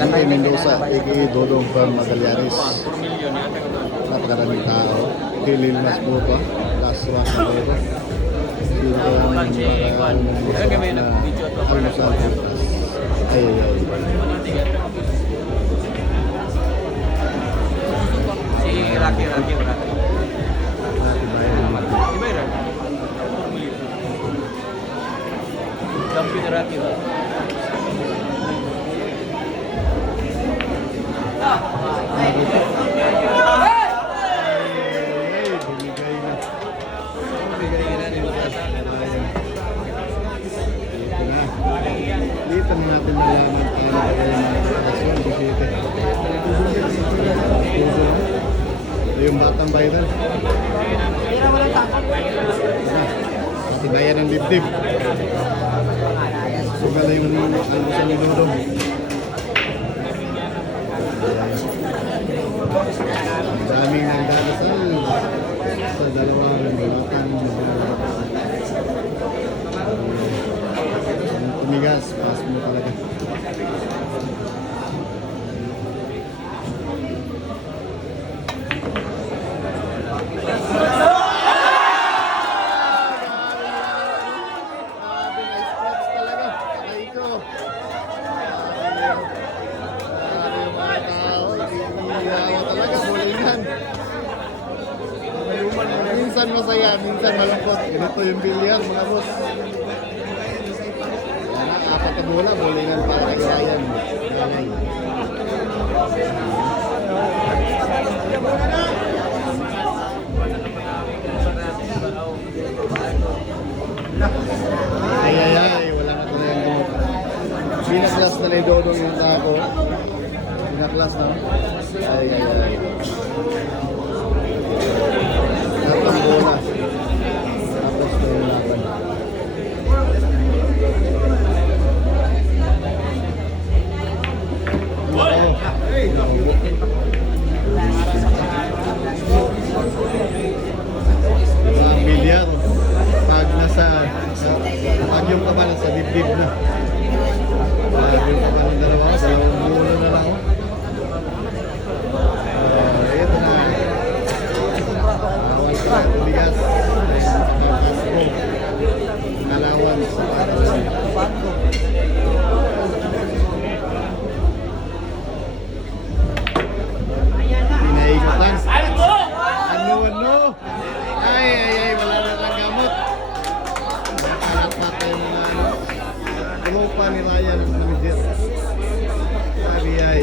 Enrique Mendoza, aka Dodong from Magallanes. Napakaraming tao. Kilil mas buto. Last one na buto. Dito ang almusal. Ay. Si Rocky. Champion Rocky ba? Dito na natin nalaman paano ba yung asyon bisite. Yung batang bayan. Katibayan ng dibdib. Sugal na yung almusal ni Dodong. Ang daming nagdadasal sa dalawang batang tumigas, paas mo talaga. Minsan masaya, minsan malungkot. Ganito yung bilyar, mga boss. Apat na bola, bolingan para kay Ryan. Galay. Ay, wala na tuloy ang dumot. Binaklas na ni Dodong yung tako. Binaklas na. Ay. Tapos bola. Tapos na yung laban. Ang bilyar pag pag yung kabalan sa dibdib na pag yung kabalan dalawang mulo na lang ito na awal ka tumigas pagkasbo kalawan sa pagkasbo pinaikutan ano ay wala na lang gamot nakalat natin yung mga grupa ni Ryan na midget sabi ay